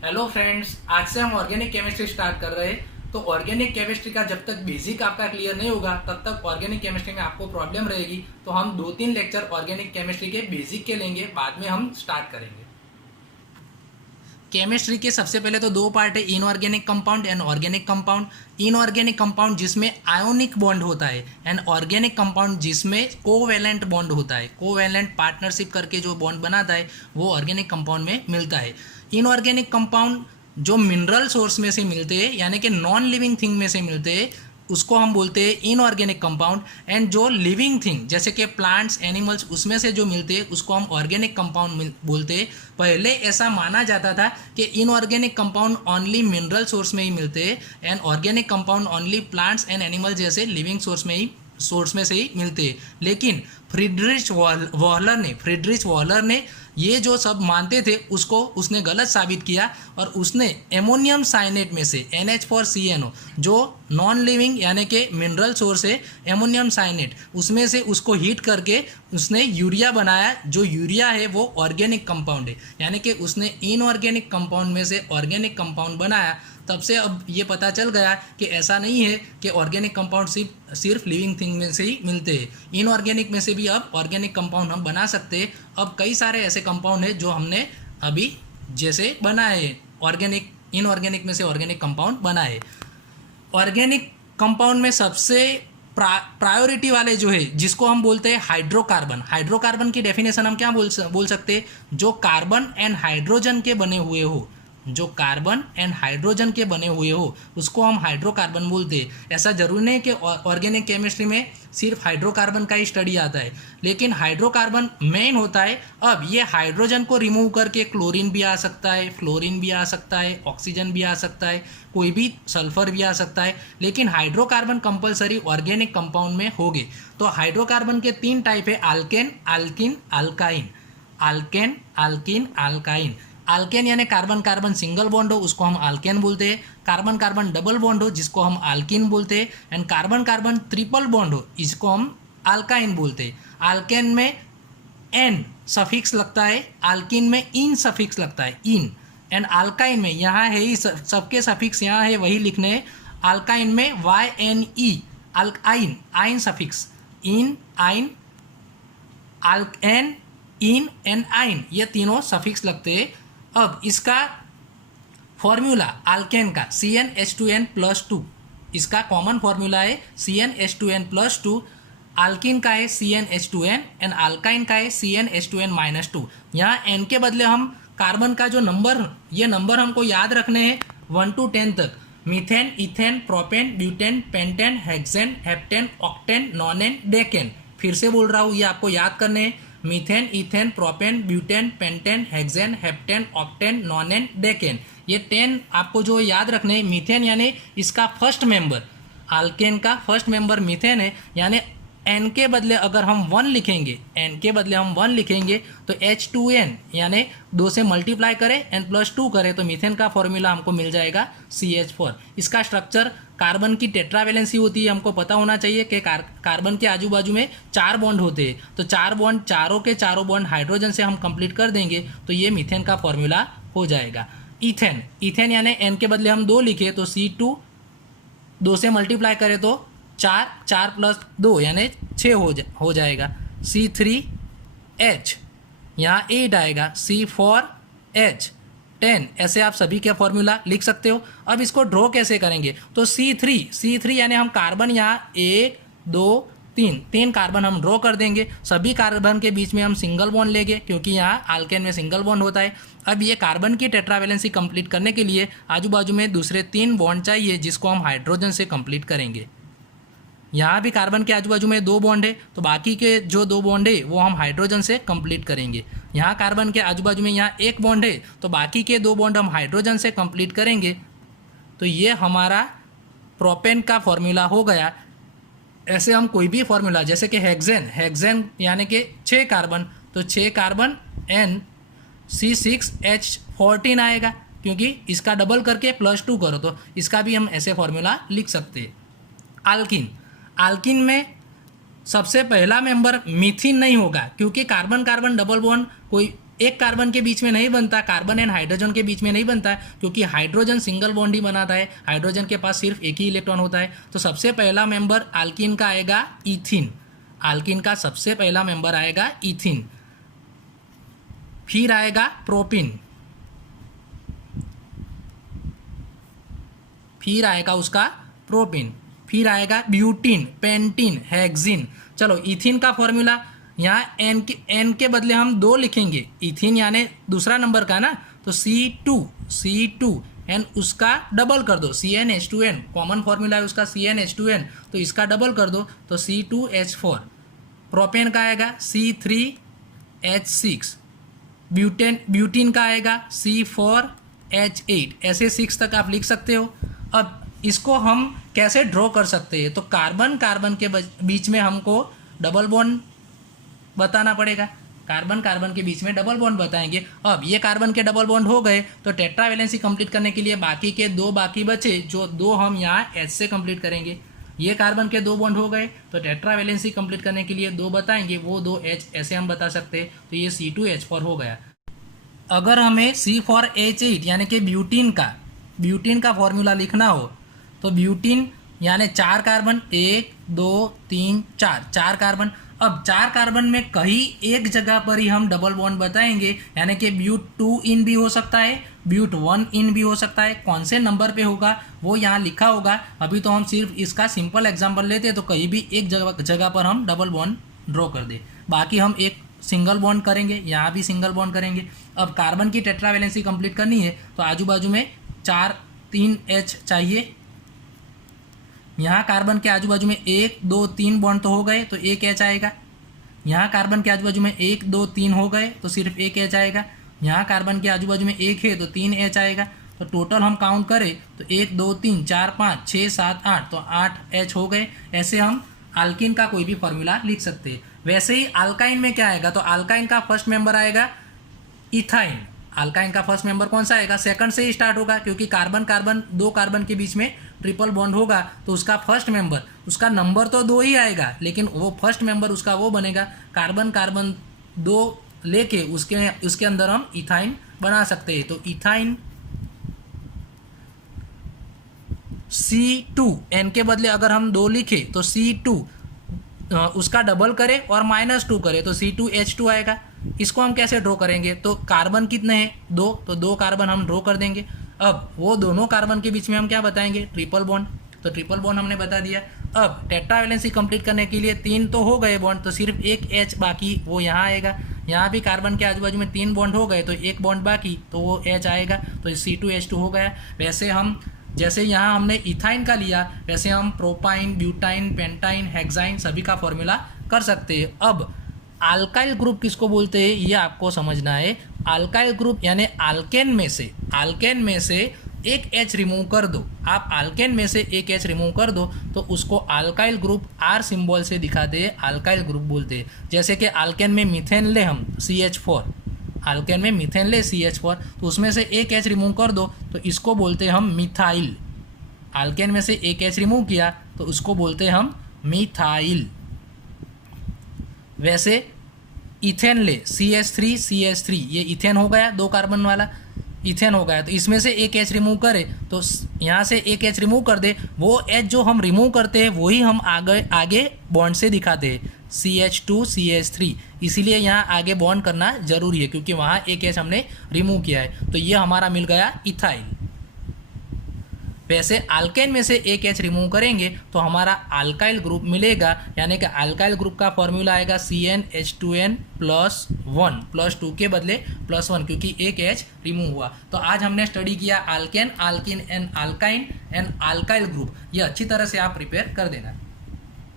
Hello friends, आज से हम ऑर्गेनिक केमिस्ट्री स्टार्ट कर रहे हैं। तो ऑर्गेनिक केमिस्ट्री का जब तक बेसिक आपका क्लियर नहीं होगा तब तक ऑर्गेनिक केमिस्ट्री में आपको प्रॉब्लम रहेगी। तो हम 2-3 लेक्चर ऑर्गेनिक केमिस्ट्री के बेसिक के लेंगे, बाद में हम स्टार्ट करेंगे। केमिस्ट्री के सबसे पहले तो दो पार्ट है, inorganic compound and organic compound. Inorganic compound जिसमें आयोनिक बॉन्ड होता है एंड ऑर्गेनिक कंपाउंड जिसमें कोवैलेंट बॉन्ड होता है। कोवैलेंट पार्टनरशिप करके जो बॉन्ड बनाता है वो ऑर्गेनिक कंपाउंड में मिलता है। इनऑर्गेनिक कंपाउंड जो मिनरल सोर्स में से मिलते हैं यानी कि नॉन लिविंग थिंग में से मिलते हैं उसको हम बोलते हैं इनऑर्गेनिक कंपाउंड। एंड जो लिविंग थिंग जैसे कि प्लांट्स एनिमल्स उसमें से जो मिलते हैं उसको हम ऑर्गेनिक कंपाउंड बोलते हैं। पहले ऐसा माना जाता था कि inorganic compound only mineral source में ही मिलते हैं and organic compound only plants and animals जैसे लिविंग सोर्स में से ही मिलते हैं। लेकिन फ्रीडरिच वॉलर ने ये जो सब मानते थे उसको उसने गलत साबित किया और उसने एमोनियम साइनेट में से NH4CNO जो नॉन लिविंग यानी कि मिनरल सोर्स है एमोनियम साइनेट उसमें से उसको हीट करके उसने यूरिया बनाया। जो यूरिया है वो ऑर्गेनिक कंपाउंड है यानी कि उसने इनऑर्गेनिक कंपाउंड में से ऑर्गेनिक कंपाउंड बनाया। तब से अब ये पता चल गया कि ऐसा नहीं है कि ऑर्गेनिक कंपाउंड सिर्फ लिविंग थिंग में से ही मिलते हैं, इनऑर्गेनिक में से भी अब ऑर्गेनिक कंपाउंड हम बना सकते हैं। अब कई सारे ऐसे कंपाउंड हैं जो हमने अभी जैसे बनाए ऑर्गेनिक इनऑर्गेनिक में से ऑर्गेनिक कंपाउंड बनाए। ऑर्गेनिक कंपाउंड में सबसे प्रायोरिटी वाले जो है जिसको हम बोलते हैं हाइड्रोकार्बन। हाइड्रोकार्बन की डेफिनेशन हम क्या बोल सकते हैं, जो कार्बन एंड हाइड्रोजन के बने हुए हो, जो कार्बन एंड हाइड्रोजन के बने हुए हो उसको हम हाइड्रोकार्बन बोलते हैं। ऐसा जरूरी नहीं कि ऑर्गेनिक केमिस्ट्री में सिर्फ हाइड्रोकार्बन का ही स्टडी आता है, लेकिन हाइड्रोकार्बन मेन होता है। अब ये हाइड्रोजन को रिमूव करके क्लोरीन भी आ सकता है, फ्लोरीन भी आ सकता है, ऑक्सीजन भी आ सकता है, कोई भी सल्फर भी आ सकता है, लेकिन हाइड्रोकार्बन कंपलसरी ऑर्गेनिक कंपाउंड में होंगे। तो हाइड्रोकार्बन के 3 टाइप है, Alcaine, alkene, alkyne. Alcaine, alkene, alkyne. Alcaine यानी कार्बन कार्बन सिंगल बॉन्ड हो उसको हम आल्केन बोलते हैं। कार्बन कार्बन डबल बॉन्ड हो जिसको हम आल्किन बोलते हैं। And carbon carbon triple bond हो इसको हम आल्काइन बोलते हैं। आल्केन में एन सफिक्स लगता है, आल्किन में इन सफिक्स लगता है, इन। एंड आल्काइन में यहाँ है ही सबके सफिक्स यहाँ है वही लिखने हैं। आल्काइन में YNE आल्काइन, आइन सफिक्स, इन, आइन, आल्केन, इन एंड आइन ये तीनों सफिक्स लगते हैं। अब इसका फॉर्मूला आल्केन का CnH2n+2, इसका कॉमन फॉर्मूला है CnH2n+2। आल्किन का है CnH2n एंड आल्काइन का है CnH2n-2। यहाँ n के बदले हम कार्बन का जो नंबर, ये नंबर हमको याद रखने हैं 1 to 10 तक। Methane, ethane, propane, butane, pentane, hexane, heptane, octane, nonane, decane. फिर से बोल रहा हूँ, ये आपको याद करने हैं। Methane, ethane, propane, butane, pentane, hexane, heptane, octane, nonane, decane. ये 10 आपको जो याद रखने हैं। मीथेन यानी इसका फर्स्ट मेंबर, आल्केन का फर्स्ट मेंबर मीथेन है, यानी एन के बदले अगर हम 1 लिखेंगे, एन के बदले हम 1 लिखेंगे तो H2n यानी 2 से मल्टीप्लाई करें n+2 करें तो मीथेन का फॉर्मूला हमको मिल जाएगा CH4। इसका स्ट्रक्चर कार्बन की टेट्रावेलेंसी होती है, हमको पता होना चाहिए कि कार्बन के आजू बाजू में 4 बॉन्ड होते हैं। तो 4 बॉन्ड, चारों के चारों बॉन्ड हाइड्रोजन से हम कंप्लीट कर देंगे तो ये मीथेन का फॉर्मूला हो जाएगा। इथेन, इथेन यानी एन के बदले हम 2 लिखे तो C2, 2 से मल्टीप्लाई करें तो 4, 4+2 यानी 6 हो जाएगा। C3H यहाँ 8 आएगा, C4H 10। ऐसे आप सभी के फॉर्मूला लिख सकते हो। अब इसको ड्रॉ कैसे करेंगे, तो C3 यानी हम कार्बन यहाँ 1 2 3 कार्बन हम ड्रॉ कर देंगे। सभी कार्बन के बीच में हम सिंगल बॉन्ड लेंगे क्योंकि यहाँ आल्केन में सिंगल बॉन्ड होता है। अब ये कार्बन की टेट्रावेलेंसी कंप्लीट करने के लिए आजू बाजू में दूसरे 3 बॉन्ड चाहिए जिसको हम हाइड्रोजन से कंप्लीट करेंगे। यहाँ भी कार्बन के आजू बाजू में 2 बॉन्ड है तो बाकी के जो 2 बॉन्ड है वो हम हाइड्रोजन से कंप्लीट करेंगे। यहाँ कार्बन के आजू बाजू में यहाँ 1 बॉन्ड है तो बाकी के 2 बॉन्ड हम हाइड्रोजन से कंप्लीट करेंगे। तो ये हमारा प्रोपेन का फॉर्मूला हो गया। ऐसे हम कोई भी फॉर्मूला जैसे कि हेक्सेन यानी कि 6 कार्बन, तो 6 कार्बन N C6H14 आएगा क्योंकि इसका डबल करके +2 करो तो इसका भी हम ऐसे फॉर्मूला लिख सकते हैं। आल्किन, आल्किन में सबसे पहला मेंबर मीथिन नहीं होगा क्योंकि कार्बन कार्बन डबल बॉन्ड कोई एक कार्बन के बीच में नहीं बनता, कार्बन एंड हाइड्रोजन के बीच में नहीं बनता, क्योंकि हाइड्रोजन सिंगल बॉन्ड ही बनाता है, हाइड्रोजन के पास सिर्फ एक ही इलेक्ट्रॉन होता है। तो सबसे पहला मेंबर अल्कीन का आएगा इथिन, अल्कीन का सबसे पहला मेंबर आएगा इथिन, फिर आएगा प्रोपिन, फिर आएगा उसका प्रोपिन, फिर आएगा ब्यूटीन, पेंटीन, हेक्सिन। चलो इथिन का फॉर्मूला यहाँ एन के बदले हम 2 लिखेंगे, इथिन यानी दूसरा नंबर का ना, तो C2 एन उसका डबल कर दो, CnH2n कॉमन फॉर्मूला है उसका CnH2n, तो इसका डबल कर दो तो C2H4। प्रोपेन का आएगा C3H6, ब्यूटीन का आएगा C4H8, ऐसे 6 तक आप लिख सकते हो। अब इसको हम कैसे ड्रॉ कर सकते हैं, तो कार्बन कार्बन के बीच में हमको डबल बॉन्ड बताना पड़ेगा, कार्बन कार्बन के बीच में डबल बॉन्ड बताएंगे। अब ये कार्बन के डबल बॉन्ड हो गए तो टेट्रा वैलेंसी कंप्लीट करने के लिए बाकी के 2 बाकी बचे, जो 2 हम यहाँ H से कंप्लीट करेंगे। ये कार्बन के 2 बॉन्ड हो गए तो टेट्रा वैलेंसी कंप्लीट करने के लिए 2 बताएंगे, वो 2 H ऐसे हम बता सकते हैं, तो ये C2H4 हो गया। अगर हमें C4H8 यानी कि ब्यूटीन का फॉर्मूला लिखना हो तो ब्यूटीन यानी 4 कार्बन, 1 2 3 4 कार्बन। अब 4 कार्बन में कहीं एक जगह पर ही हम डबल बॉन्ड बताएंगे, यानी कि ब्यूट 2 इन भी हो सकता है, ब्यूट 1 इन भी हो सकता है। कौन से नंबर पे होगा वो यहाँ लिखा होगा। अभी तो हम सिर्फ इसका सिंपल एग्जांपल लेते हैं, तो कहीं भी एक जगह पर हम डबल बॉन्ड ड्रॉ कर दे, बाकी हम एक सिंगल बॉन्ड करेंगे, यहाँ भी सिंगल बॉन्ड करेंगे। अब कार्बन की टेट्रा वैलेंसी कंप्लीट करनी है तो आजू बाजू में 3 H चाहिए। यहाँ कार्बन के आजू बाजू में 1 2 3 बॉन्ड तो हो गए तो 1 H आएगा। यहाँ कार्बन के आजू बाजू में 1 2 3 हो गए तो सिर्फ 1 H आएगा। यहाँ कार्बन के आजू बाजू में 1 है तो 3 H आएगा। तो टोटल हम काउंट करें तो 1 2 3 4 5 6 7 8, तो 8 H हो गए। ऐसे हम अल्कीन का कोई भी फॉर्मूला लिख सकते हैं। वैसे ही अल्काइन में क्या आएगा, तो अल्काइन का फर्स्ट मेंबर आएगा इथाइन। अल्काइन का फर्स्ट मेंबर कौन सा आएगा, सेकंड से ही स्टार्ट होगा, क्योंकि कार्बन कार्बन 2 कार्बन के बीच में ट्रिपल बॉन्ड होगा तो उसका फर्स्ट मेंबर, उसका नंबर तो 2 ही आएगा, लेकिन वो फर्स्ट मेंबर उसका वो बनेगा। कार्बन कार्बन 2 लेके उसके अंदर हम इथाइन बना सकते हैं। तो इथाइन C2, N के बदले अगर हम 2 लिखे तो C2 उसका डबल करें और -2 करें तो C2H2 आएगा। इसको हम कैसे ड्रॉ करेंगे, तो कार्बन कितने हैं 2, तो 2 कार्बन हम ड्रॉ कर देंगे। अब वो दोनों कार्बन के बीच में हम क्या बताएंगे, ट्रिपल बॉन्ड, तो ट्रिपल बॉन्ड हमने बता दिया। अब टेट्रा वैलेंसी कंप्लीट करने के लिए 3 तो हो गए बॉन्ड, तो सिर्फ 1 H बाकी, वो यहाँ आएगा। यहाँ भी कार्बन के आजू बाजू में 3 बॉन्ड हो गए तो 1 बॉन्ड बाकी, तो वो H आएगा, तो C2H2 हो गया। वैसे हम जैसे यहाँ हमने इथाइन का लिया, वैसे हम प्रोपाइन, ब्यूटाइन, पेंटाइन, हेक्साइन सभी का फॉर्मूला कर सकते हैं। अब अल्काइल ग्रुप किसको बोलते हैं ये आपको समझना है। अल्काइल ग्रुप यानी अल्केन में से एक H रिमूव कर दो, आप अल्केन में से एक H रिमूव कर दो तो उसको अल्काइल ग्रुप R सिंबल से दिखाते हैं, अल्काइल ग्रुप बोलते हैं। जैसे कि अल्केन में मीथेन ले हम CH4, अल्केन में मीथेन ले CH4, तो उसमें से एक H रिमूव कर दो तो इसको बोलते हैं हम मिथाइल। अल्केन में से एक H रिमूव किया तो उसको बोलते हैं हम मिथाइल। वैसे इथेन ले CH3 ये इथेन हो गया, 2 कार्बन वाला इथेन हो गया, तो इसमें से एक H रिमूव करे तो यहाँ से एक H रिमूव कर दे, वो H जो हम रिमूव करते हैं वही हम आगे बॉन्ड से दिखाते हैं CH2 CH3, इसीलिए यहाँ आगे बॉन्ड करना जरूरी है क्योंकि वहाँ एक H हमने रिमूव किया है। तो ये हमारा मिल गया इथाइल। वैसे अल्केन में से एक H रिमूव करेंगे तो हमारा अल्काइल ग्रुप मिलेगा, यानी कि अल्काइल ग्रुप का फॉर्मूला आएगा CnH2n +1, +2 के बदले +1 क्योंकि एक H रिमूव हुआ। तो आज हमने स्टडी किया alkane, alkyne and alkyne and alkyl group. ये अच्छी तरह से आप प्रिपेयर कर देना।